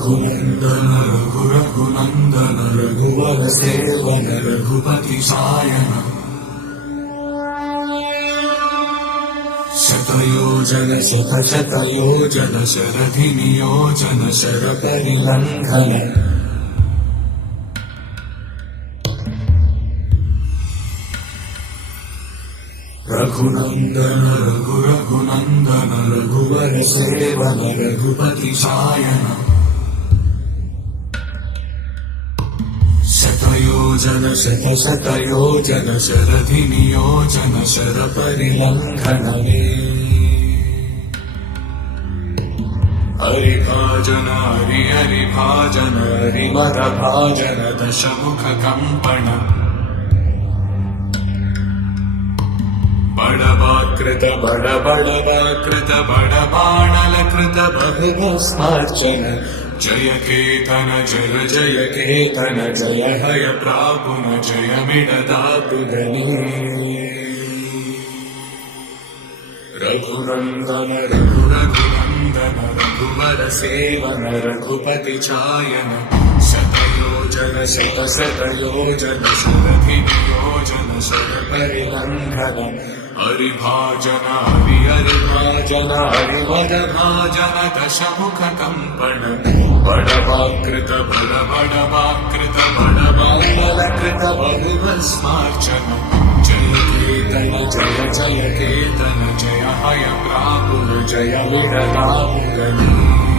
रघुनन्दन रघुनन्दन रघुवर seven Raghupati Sion शतयोजन शतशतयोजन शरधि नियोजन sir परिलङ्घन Raghunandan Raghunandan रघुवर seven Raghupati Sion शतयोजन शतशतयोजन शरधि नियोजन sir परिलङ्घन हरिभाजन हरिभाजन हरिमदभाजन दशमुख कम्पण बड़वाकृत बड़वाकृत बड़बाणलकृत बहुभस्मार्चन जय केतन जय जय केतन जय हय प्रापुन जय मिडदापुगनी रघुनन्दन रघुनन्दन रघुवर सेवन रघुपति चायन शतयोजन शतशतयोजन शरधि नियोजन शर परिलङ्घन हरिभाजन हरिभाजन हरिमदभाजन दशमुख कम्पण बड़वाकृत बड़वाकृत बड़बाणलकृत बहुभस्मार्चन जय केतन जय जय केतन जय हय प्रापुर जय विडदापुगनी